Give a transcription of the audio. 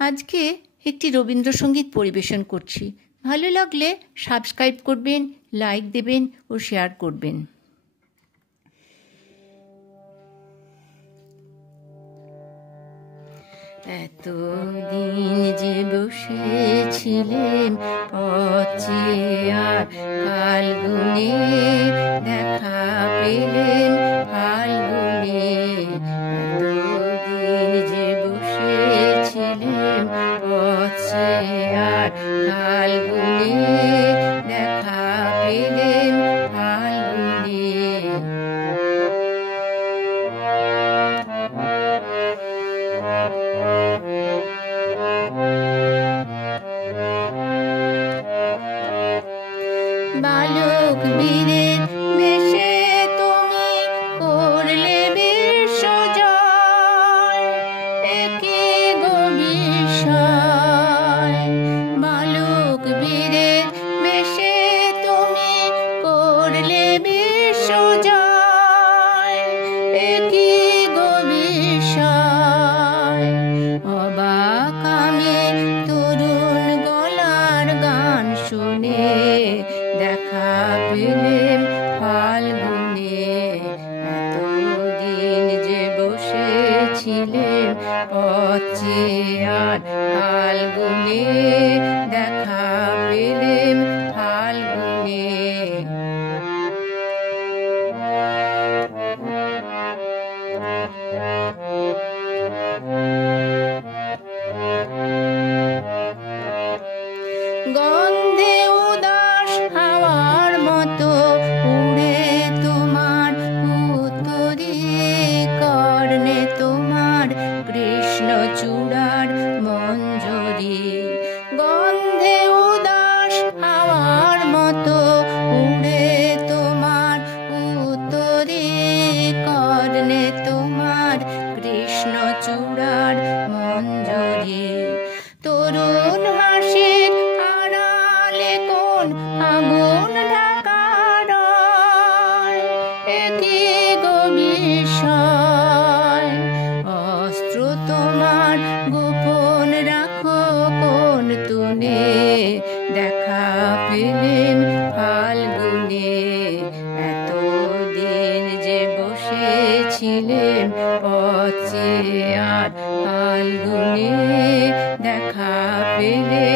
আজকে একটি রবীন্দ্রসঙ্গীত পরিবেশন করছি। ভালো লাগলে সাবস্ক্রাইব করবেন, লাইক দেবেন ও শেয়ার করবেন। এতদিন যে বসেছিলেন পথে আর ফাল্গুনে, দেখা পেলেন ফাল্গুনে। এতদিন যে বসেছিলেন পথে আর ফাল্গুনে, দেখা পেলেন ফাল্গুনে। বালক বীরের বেশে তুমি করলে বিশ্বজয়, একে গো বিস্ময়। বালক বীরের বেশে তুমি করলে বিশ্বজয়, একে গো বিস্ময়। অবাক আমি তরুণ গলার গান শুনে, দেখা পেলেন ফাল্গুনে। এতদিন যে বসেছিলেন পথে আর ফাল্গুনে, দেখা পেলেন ফাল্গুনে। গন্ধে উদাস হাওয়ার মতো উড়ে তোমার উত্তরে, কর্ণে তোমার কৃষ্ণচূড়ার মঞ্জরি। গন্ধে উদাস হাওয়ার মতো উড়ে তোমার উত্তরে, কর্ণে তোমার কৃষ্ণচূড়ার মঞ্জরি। তরুণ হাসির আড়ালে কোন আগুন ঢাকা রয়, একে গো বিস্ময়। অস্ত্র তোমার গোপন রাখো কোন তুনে, দেখা পেলেন ফাল্গুনে। এতদিন যে বসেছিলেন পথে আর ফাল্গুনে, দেখা পেলেন